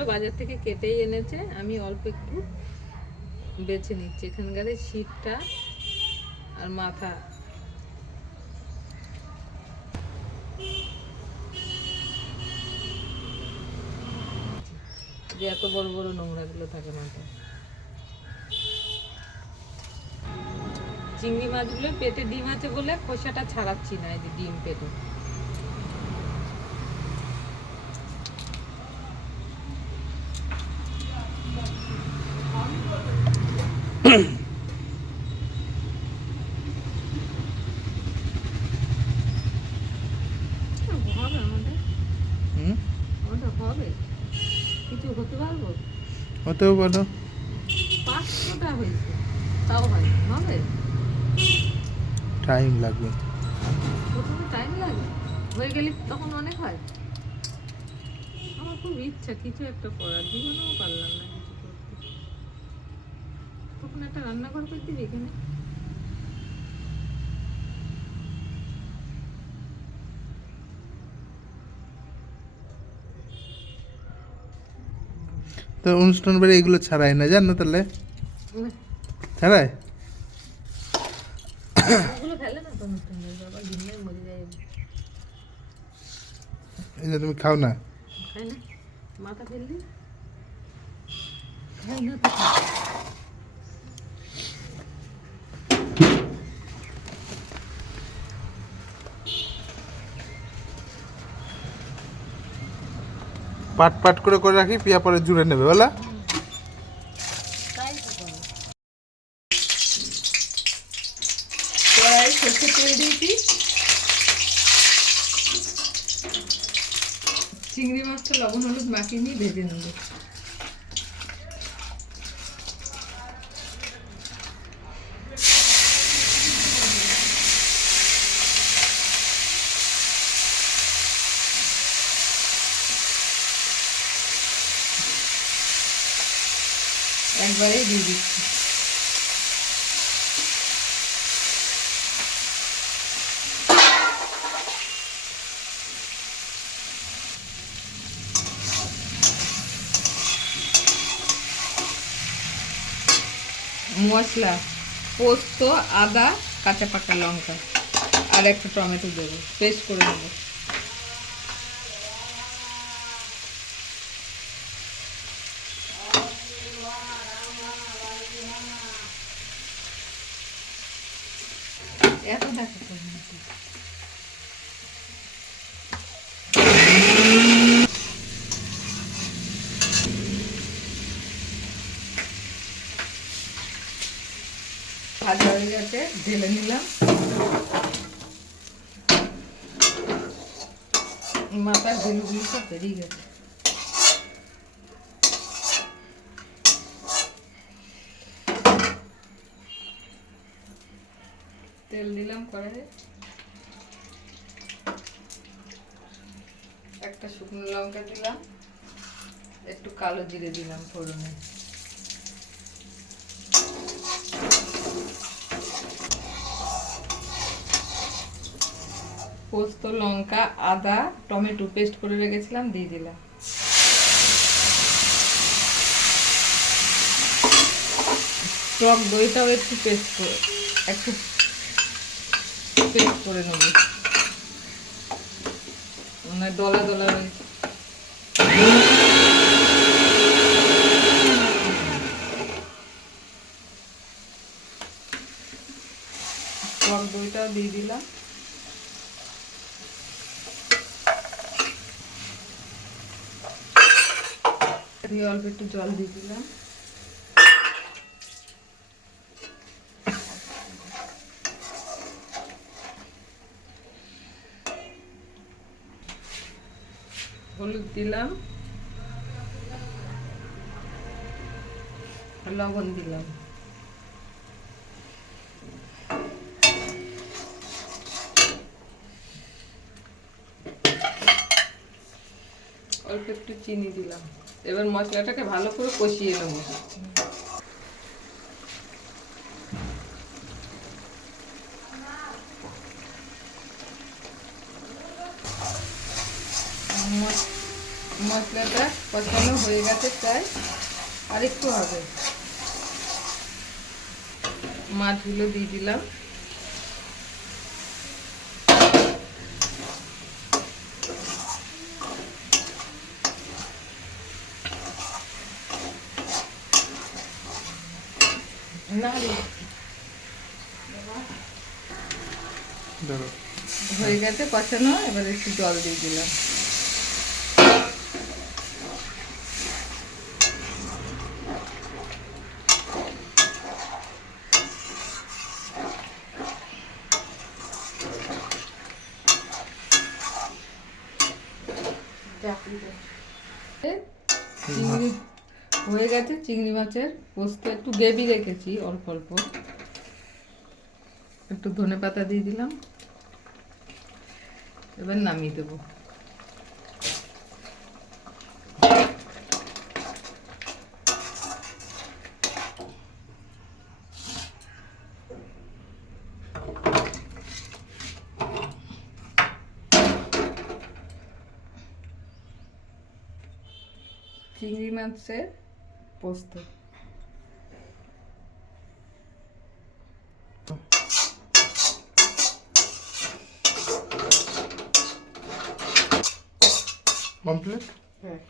মাছগুলো বাজার থেকে কেটেই এনেছে। আমি অল্প একটু বেছে নিচ্ছি। এখানকার শীতটা আর মাথা। যে এত বড় বড় নোংরাগুলো থাকে মাথায়। চিংড়ি মাছগুলো পেটে ডিম আছে বলে খোসাটা ছাড়াচ্ছি না, এই যে ডিম পেটে হবে আমাদের হুম আমাদের হবে কিছু হতে পারব? হতেও পারো। পাঁচশোটা হয়েছে। তাও হয় হবে টাইম লাগবে। প্রথমে টাইম লাগে। হয়ে গেলে তখন অনেক হয়। আমার খুব ইচ্ছা কিছু একটা করার। জীবনেও পারলাম না কিছু করতে। তখন একটা রান্নাঘর করে দিবি এখানে তো অনুষ্ঠান বাড়ি এগুলো ছাড়াই না, জান না তাহলে? ছাড়াই? তুমি খাও না। মাথা ফেললি? খাই না পাট পাট করে করে রাখি, পিয়া পরে জুড়ে নেবে, বলা? চিংড়ি মাছটা লবণ হলুদ মাখিয়ে নিয়ে ভেজে নেব। একবারেই দিয়ে দিচ্ছি। মশলা, পোস্ত, আদা, কাঁচা পাকা লঙ্কা, আর একটা টমেটো দেবো। পেস্ট করে নেব। এত দেখা ভাজা গেছে ঢেলে নিলাম মাথার ঘিলুগুলি সব বেরিয়ে গেছে। তেল দিলাম কড়াইয়ে। একটা শুকনো লঙ্কা দিলাম, একটু কালো জিরে দিলাম ফোড়নে। পোস্ত, লঙ্কা, আদা, টমেটো পেস্ট করে রেখেছিলাম, দিয়ে দিলাম। টক দইটাও একটু পেস্ট করে, একটু পেস্ট করে নেব। মানে দলা দলা রয়েছে টক দিয়ে দিলাম। অল্প একটু জল দিয়ে দিলাম। হলুদ দিলাম। লবণ দিলাম। অল্প একটু চিনি দিলাম। এবার মশলাটাকে ভালো করে কষিয়ে নেব। মশলাটা কষানো হয়ে গেছে প্রায় আর একটু হবে। মাছগুলো দিয়ে দিলাম। হয়ে গেছে কষানো এবার একটু জল দিয়ে দিলাম। চিংড়ি হয়ে গেছে, চিংড়ি মাছের পোস্ত একটু গ্রেভি রেখেছি, অল্প অল্প। একটু ধনে পাতা দিয়ে দিলাম। এবার নামিয়ে দেবো। চিংড়ি মাছের পোস্ত কমপ্লিট হ্যাঁ